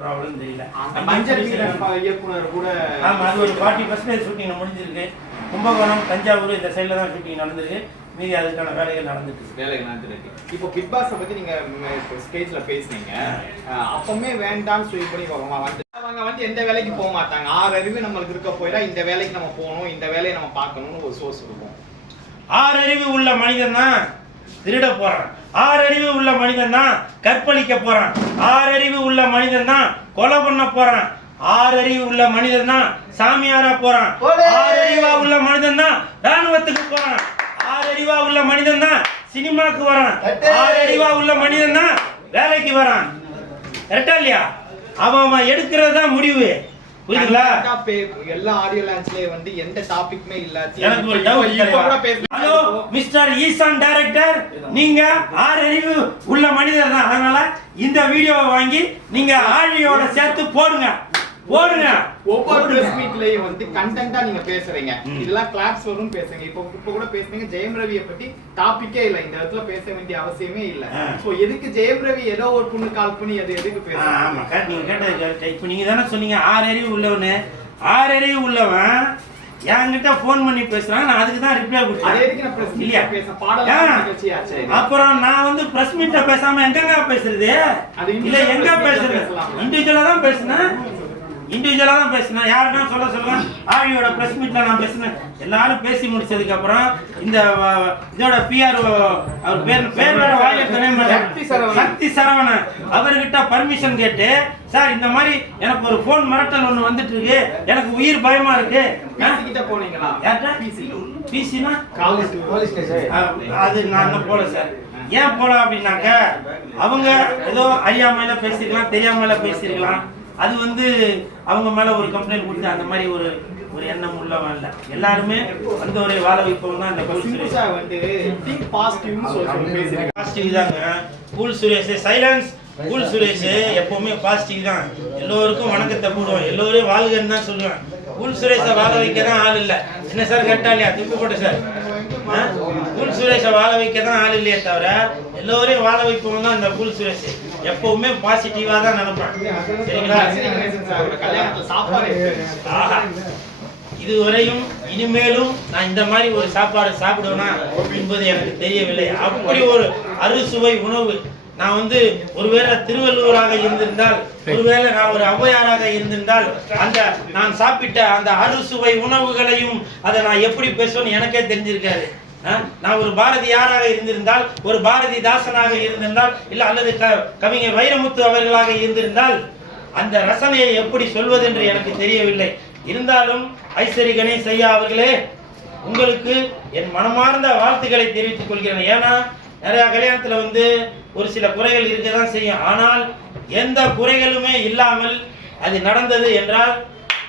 Problem தெரியல. அந்த மஞ்சள் இயக்குனர் கூட ஆமா அது ஒரு ஃபார்ட்டி பர்சன்டேஜ் ஷூட்டிங் முடிஞ்சிருக்கு. கும்பகோணம் தஞ்சாவூர் இந்த சைடில் தான் ஷூட்டிங் நடந்திருக்கு. மீதி அதுக்கான வேலைகள் நடந்துட்டு வேலைகள் நடந்துருக்கு இப்போ பிக் பாஸை பத்தி நீங்க ஸ்டேஜ்ல பேசுனீங்க. அப்பவுமே வேண்டாம்னு சொல்லி பண்ணி அவங்க வந்து. அவங்க வந்து எந்த வேலைக்கு போக மாட்டாங்க. ஆறு அறிவு நம்மளுக்கு இருக்க போயிடா இந்த வேலைக்கு நம்ம போகணும் இந்த வேலையை நம்ம பார்க்கணும்னு ஒரு சோர்ஸ் இருக்கும். ஆறறிவு உள்ள மனிதன் தான் திருட போறான். ஆறறிவு உள்ள மனிதன் தான் கற்பழிக்க போறான். ஆறறிவு உள்ள மனிதன் தான் கொலை பண்ண போறான். ஆறறிவு உள்ள மனிதன் தான் சாமியாரா போறான். ஆறறிவா உள்ள மனிதன் தான் ராணுவத்துக்கு போறான். ஆறறிவா உள்ள மனிதன் தான் சினிமாக்கு வரான். ஆறறிவா உள்ள மனிதன் தான் வேலைக்கு வரான். கரெக்டா இல்லையா? அவன் அவன் எடுக்கிறது தான் முடிவு. புரியுதுங்களா? எல்லா ஆடியோ லான்ச்லயே வந்து எந்த டாபிக்மே இல்ல எனக்கு ஒரு doubt hello mister Ishaan director நீங்க ஆறு அறிவு உள்ள மனிதர் தான். அதனால இந்த வீடியோவை வாங்கி நீங்க ஆழியோட சேர்த்து போடுங்க. போடுங்க ஒவ்வொரு பிரஸ் மீட்லயும் வந்து கண்டென்ட்டா நீங்க பேசுறீங்க. இதெல்லாம் கிளாப்ஸ் வரும் பேசுறீங்க. இப்போ இப்போ கூட பேசுறீங்க ஜெயம் ரவியை பத்தி டாபிக்கே இல்ல. இந்த இடத்துல பேச வேண்டிய அவசியமே இல்ல. சோ எதுக்கு ஜெயம் ரவி ஏதோ ஒரு பொண்ணு கால் பண்ணி அது எதுக்கு பேசுறீங்க ஆமா. நீங்க கேட்டது கரெக்ட் இப்போ நீங்க தானே சொன்னீங்க. ஆறு அறிவு உள்ளவனு. ஆறு அறிவு உள்ளவன் என்கிட்ட ஃபோன் பண்ணி பேசுறான். நான் அதுக்கு தான் ரிப்ளை கொடுத்தேன். எதுக்கு நான் பிரஸ் இல்லையா? அப்புறம் நான் வந்து பிரஸ் மீட்ல பேசாம எங்கங்க பேசுறது? அது இல்ல எங்க பேசுறது. இண்டிவிஜுவலா தான் பேசினேன். இண்டிவிஜுவலா தான் பேசினேன். யாருன்னா சொல்ல சொல்லுங்க. ஆழியோட பிரஸ் மீட்ல நான் பேசினேன். எல்லாரும் பேசி முடிச்சதுக்கு அப்புறம் இந்த இதோட பிஆர் அவர் பேர் பேர் வேற வாயில சக்தி சரவணன். அவர்கிட்ட பர்மிஷன் கேட்டு சார் இந்த மாதிரி எனக்கு ஒரு ஃபோன் மிரட்டல் ஒண்ணு வந்துட்டு இருக்கு எனக்கு உயிர் பயமா இருக்கு. போனீங்களா. பிசினா அது நான் போல சார். ஏன் போல அப்படின்னாக்க அவங்க ஏதோ அறியாமையில பேசிருக்கலாம் தெரியாமையில பேசிருக்கலாம். அது வந்து அவங்க மேல ஒரு கம்ப்ளைண்ட் கொடுத்து அந்த மாதிரி ஒரு ஒரு எண்ணம் உள்ளவன் இல்ல எல்லாருமே அந்த ஒரு வாழ வைப்பவங்க தான் இந்த பாசிட்டிவ் தாங்க. Cool Suresh silence cool Suresh எப்பவுமே பாசிட்டிவ் தான். எல்லோருக்கும் வணக்கத்தை போடுவோம் எல்லோரையும் வாழ்கன்னு தான் சொல்லுவேன். கூல் சுரேஷை வாழ வைக்க தான் ஆள் இல்ல. என்ன சார் கேட்டா இல்லையா? துப்பு போட்டு சார். ஆ? கூல் சுரேஷை வாழ வைக்க தான் ஆள் இல்லையே தவிர எல்லோரையும் வாழ வைப்பவங்க தான் இந்த கூல் சுரேஷ் எப்பவுமே பாசிட்டிவா தான் நினைப்பேன். இதுவரையும் இனிமேலும் நான் இந்த மாதிரி ஒரு சாப்பாடு சாப்பிடுவேனா என்பது எனக்கு தெரியவில்லை. அப்படி ஒரு அறுசுவை உணவு. நான் வந்து ஒருவேளை திருவள்ளுவராக இருந்திருந்தால் ஒருவேளை நான் ஒரு ஔவையாராக இருந்திருந்தால் அந்த நான் சாப்பிட்ட அந்த அறுசுவை உணவுகளையும் அதை நான் எப்படி பேசுவேன்னு எனக்கே தெரிஞ்சிருக்காது. ஆ? நான் ஒரு பாரதியாராக இருந்திருந்தால் ஒரு பாரதிதாசனாக இருந்திருந்தால் இல்ல அல்லது க- கவிஞர் வைரமுத்து அவர்களாக இருந்திருந்தால் அந்த ரசனையை எப்படி சொல்வதென்று எனக்கு தெரியவில்லை. இருந்தாலும் ஐஸ்வரி கணேஷ் ஐயா அவர்களே உங்களுக்கு என் மனமார்ந்த வாழ்த்துக்களை தெரிவித்துக் கொள்கிறேன். ஏன்னா நிறைய கல்யாணத்துல வந்து ஒரு சில குறைகள் இருக்க தான் செய்யும். ஆனால் எந்த குறைகளுமே இல்லாமல் அது நடந்தது என்றால்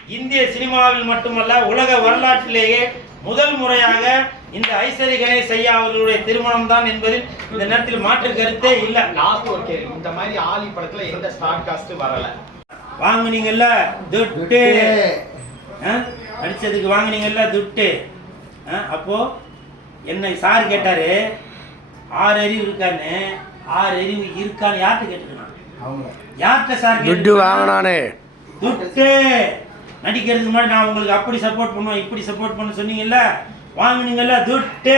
இந்திய சினிமாவில் மட்டுமல்ல உலக வரலாற்றிலேயே முதல் முறையாக இந்த ஐஸ்வரி கணேஷ் ஐயா அவர்களுடைய திருமணம் தான் என்பதில் இந்த நேரத்தில் மாற்று கருத்தே இல்லை. லாஸ்ட் ஒரு கேள்வி. இந்த மாதிரி ஆலி படத்துல எந்த ஸ்டார் காஸ்ட் வரல? வாங்குனீங்கல்ல துட்டு. ஆ? அடிச்சதுக்கு வாங்குனீங்கல்ல துட்டு. ஆ? அப்போ என்னை சார் கேட்டாரு ஆறு அறிவு இருக்கான்னு. ஆறு அறிவு இருக்கான்னு யார்கிட்ட கேட்டுக்கணும்? யார்கிட்ட சார் துட்டு? வாங்கினானே. துட்டு. நடிக்கிறதுக்கு முன்னாடி நான் உங்களுக்கு அப்படி சப்போர்ட் பண்ணுவேன் இப்படி சப்போர்ட் பண்ண சொன்னீங்கல்ல? வாங்குனீங்கல்ல துட்டு.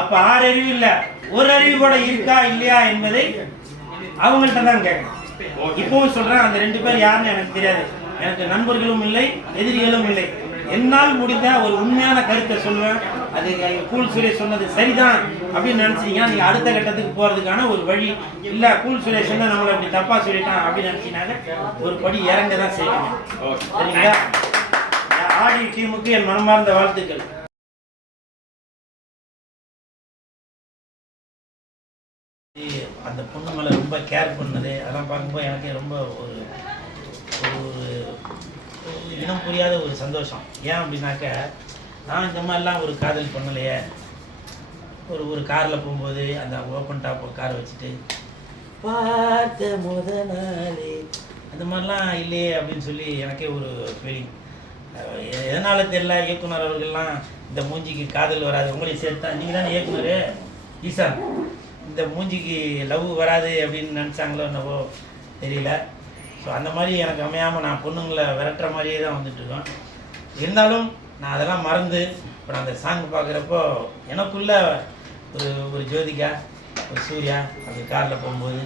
அப்ப ஆறு அறிவு இல்ல. ஒரு அறிவு கூட இருக்கா இல்லையா என்பதை அவங்கள்ட்ட தான் கேட்கணும். இப்பவும் சொல்றேன் அந்த ரெண்டு பேர் யாருன்னு எனக்கு தெரியாது. எனக்கு நண்பர்களும் இல்லை எதிரிகளும் இல்லை. என்னால் முடிந்த ஒரு உண்மையான கருத்தை சொல்லுவேன் அது கூல் சுரேஷ் சொன்னது சரிதான் அப்படின்னு நினைச்சீங்கன்னா நீங்க அடுத்த கட்டத்துக்கு போறதுக்கான ஒரு வழி இல்ல. கூல் சுரேஷ் வந்து நம்மளை அப்படி தப்பா சொல்லிட்டான் அப்படின்னு நினைச்சீங்கன்னாக்க ஒரு படி இறங்க தான் செய்யணும். சரிங்களா? ஆடி டீமுக்கு என் மனமார்ந்த வாழ்த்துக்கள். அந்த பொண்ணு மேலே ரொம்ப கேர் பண்ணது அதெல்லாம் பார்க்கும்போது எனக்கு ரொம்ப ஒரு ஒரு இனம் புரியாத ஒரு சந்தோஷம். ஏன் அப்படின்னாக்க நான் இந்த மாதிரிலாம் ஒரு காதல் பண்ணலையே. ஒரு ஒரு காரில் போகும்போது அந்த ஓப்பன் டாப் காரை வச்சுட்டு பார்த்த முத நாளே. அந்த மாதிரிலாம் இல்லையே அப்படின்னு சொல்லி எனக்கே ஒரு ஃபீலிங் எதனால தெரியல இயக்குனர் அவர்கள்லாம் இந்த மூஞ்சிக்கு காதல் வராது உங்களையும் சேர்த்தா நீங்கள் தானே இயக்குனர்? ஈசான். இந்த மூஞ்சிக்கு லவ் வராது அப்படின்னு நினச்சாங்களோ என்னவோ தெரியல. ஸோ அந்த மாதிரி எனக்கு அமையாமல் நான் பொண்ணுங்களை விரட்டுற மாதிரியே தான் வந்துட்டுருக்கோம். இருந்தாலும் நான் அதெல்லாம் மறந்து இப்போ நான் அந்த சாங் பார்க்குறப்போ எனக்குள்ள ஒரு ஒரு ஜோதிகா ஒரு சூர்யா அந்த காரில் போகும்போது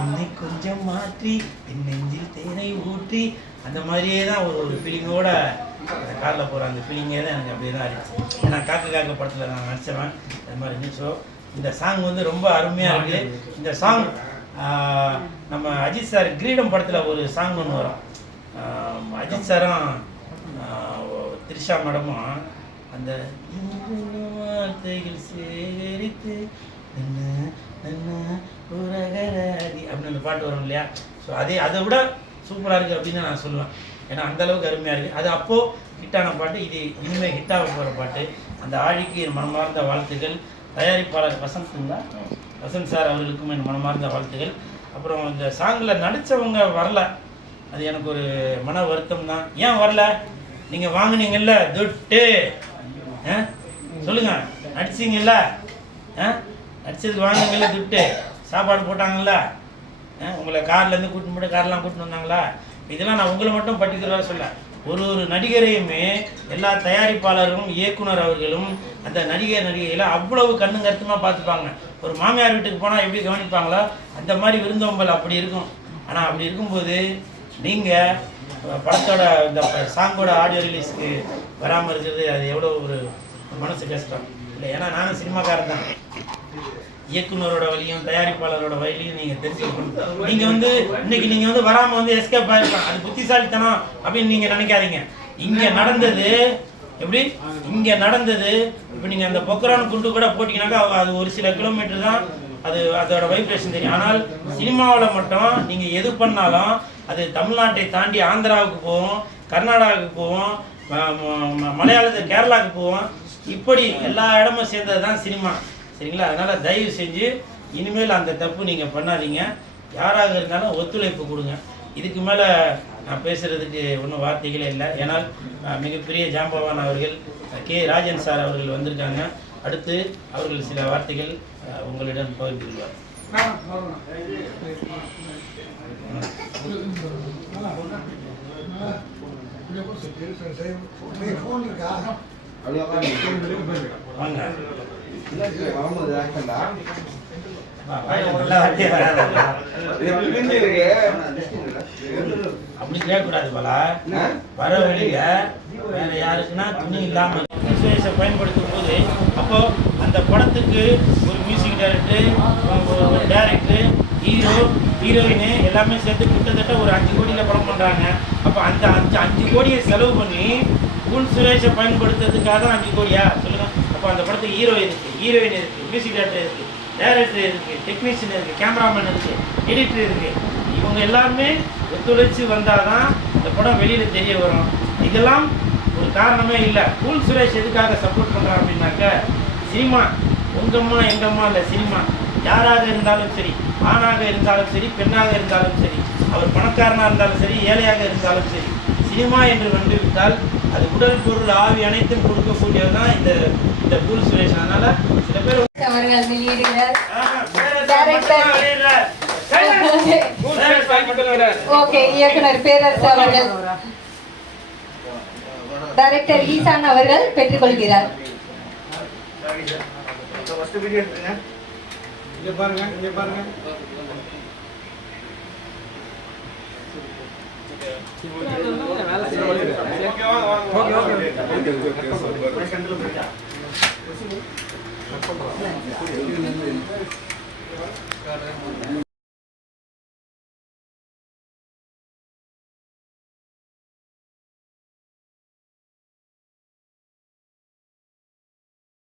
என்னை கொஞ்சம் மாற்றி என் நெஞ்சில் தேனை ஊற்றி அந்த மாதிரியே தான் ஒரு ஒரு ஃபீலிங்கோட அந்த காரில் போகிற அந்த ஃபீலிங்கே தான் எனக்கு அப்படியே தான் இருந்துச்சு நான் காக்க காக்க படத்தில் நான் நடிச்சவன். அது மாதிரி இருந்துச்சோ இந்த சாங் வந்து ரொம்ப அருமையாக இருக்குது இந்த சாங் நம்ம அஜித் சார் கிரீடம் படத்தில் ஒரு சாங் ஒன்று வரும். அஜித் சாரும் த்ரிஷா மேடமும் அந்த வார்த்தைகள் சேகரித்து என்ன நன்ன, அப்படின்னு அந்த பாட்டு வரும் இல்லையா? ஸோ அதே அதை விட சூப்பராக இருக்குது அப்படின்னு நான் சொல்லுவேன். ஏன்னா அந்தளவுக்கு அருமையாக இருக்குது அது அப்போது ஹிட்டான பாட்டு இது இனிமேல் ஹிட்டாக போகிற பாட்டு. அந்த ஆழிக்கு மனமார்ந்த வாழ்த்துக்கள். தயாரிப்பாளர் வசந்த்ங்களா வசந்த் சார் அவர்களுக்கும் என் மனமார்ந்த வாழ்த்துகள். அப்புறம் இந்த சாங்கில் நடித்தவங்க வரல. அது எனக்கு ஒரு மன வருத்தம் தான் ஏன் வரல? நீங்கள் வாங்கினீங்கல்ல துட்டு. ஆ? சொல்லுங்க. நடிச்சிங்கல்ல? ஆ? வாங்கினீங்கல்ல துட்டு. சாப்பாடு போட்டாங்கல்ல? ஆ? உங்களை கார்லேருந்து கூட்டின்னு போட்டு கார்லாம் கூட்டின்னு வந்தாங்களா? இதெல்லாம் நான் உங்களை மட்டும் பர்டிகுலராக சொல்ல. ஒரு ஒரு நடிகரையுமே எல்லா தயாரிப்பாளரும் இயக்குனர் அவர்களும் அந்த நடிகர் நடிகையில் அவ்வளவு கண்ணு கருத்துமாக பார்த்துப்பாங்க. ஒரு மாமியார் வீட்டுக்கு போனால் எப்படி கவனிப்பாங்களோ அந்த மாதிரி விருந்தோம்பல் அப்படி இருக்கும். ஆனால் அப்படி இருக்கும்போது நீங்கள் படத்தோட இந்த சாங்கோட ஆடியோ ரிலீஸ்க்கு வராமல் இருக்கிறது அது எவ்வளோ ஒரு மனசு கஷ்டம். இல்லை ஏன்னா நானும் சினிமாக்காரன் தான். இயக்குனரோட வழியும் தயாரிப்பாளரோட வழியும் நீங்கள் தெரிஞ்சுக்கணும். நீங்கள் வந்து இன்னைக்கு நீங்கள் வந்து வராமல் வந்து எஸ்கேப் ஆகிருக்கலாம் அது புத்திசாலித்தனம் அப்படின்னு நீங்கள் நினைக்காதீங்க. இங்கே நடந்தது எப்படி? இங்கே நடந்தது. இப்போ நீங்கள் அந்த பொக்கரான் குண்டு கூட போட்டீங்கன்னாக்கா அது ஒரு சில கிலோமீட்டர் தான் அது அதோட வைப்ரேஷன் தெரியும். ஆனால் சினிமாவில் மட்டும் நீங்கள் எது பண்ணாலும் அது தமிழ்நாட்டை தாண்டி ஆந்திராவுக்கு போவோம் கர்நாடகாவுக்கு போவோம் ம- மலையாளத்துக்கு கேரளாவுக்கு போவோம். இப்படி எல்லா இடமும் சேர்ந்தது தான் சினிமா. சரிங்களா? அதனால் தயவு செஞ்சு இனிமேல் அந்த தப்பு நீங்கள் பண்ணாதீங்க. யாராக இருந்தாலும் ஒத்துழைப்பு கொடுங்க. இதுக்கு மேலே நான் பேசுகிறதுக்கு ஒன்றும் வார்த்தைகளே இல்லை. ஏன்னால் மிகப்பெரிய ஜாம்பவான் அவர்கள் கே. ராஜன் சார் அவர்கள் வந்திருக்காங்க. அடுத்து அவர்கள் சில வார்த்தைகள் உங்களிடம் பகிர்ந்து கொள்வார் வாங்க வா, வாயில நல்ல வார்த்தையே வராதுல்ல. அப்படி கேட்கக்கூடாது பாலா. வர வழியில வேற யாருக்குன்னா துணி இல்லாம சுயேஷை பயன்படுத்தும் போது அப்போ அந்த படத்துக்கு ஒரு மியூசிக் டைரக்டர் ஒரு டைரக்டர் ஹீரோ ஹீரோயின் எல்லாமே சேர்த்து கிட்டத்தட்ட ஒரு அஞ்சு கோடியில் படம் பண்ணுறாங்க அப்போ அந்த அஞ்சு அஞ்சு கோடியை செலவு பண்ணி குன் சுரேஷை பயன்படுத்துறதுக்காக தான் அஞ்சு கோடியா? சொல்லுங்க. அப்போ அந்த படத்துக்கு ஹீரோ இருக்கு ஹீரோயின் இருக்கு மியூசிக் டைரக்டர் இருக்கு டைரக்டர் இருக்கு டெக்னீஷியன் இருக்கு கேமராமேன் இருக்கு எடிட்டர் இருக்கு இவங்க எல்லாருமே ஒத்துழைச்சு வந்தாதான் இந்த படம் வெளியில தெரிய வரும். இதெல்லாம் ஒரு காரணமே இல்லை. கூல் சுரேஷ் எதுக்காக சப்போர்ட் பண்றான் அப்படின்னாக்க சினிமா உங்கம்மா எங்கம்மா இல்லை சினிமா யாராக இருந்தாலும் சரி ஆணாக இருந்தாலும் சரி பெண்ணாக இருந்தாலும் சரி அவர் பணக்காரனாக இருந்தாலும் சரி ஏழையாக இருந்தாலும் சரி சினிமா என்று வந்து விட்டால் அது உடல் பொருள் ஆவி அனைத்தும் கொடுக்கக்கூடியது தான் இந்த இந்த கூல் சுரேஷ். அதனால சில பேர் அவர்கள் வெளியிடுகிறார். ஓகே இயக்குனர் பேரரசு அவர்கள். டைரக்டர் ஈசான் அவர்கள் பெற்றுக்கொள்கிறார். பாருங்க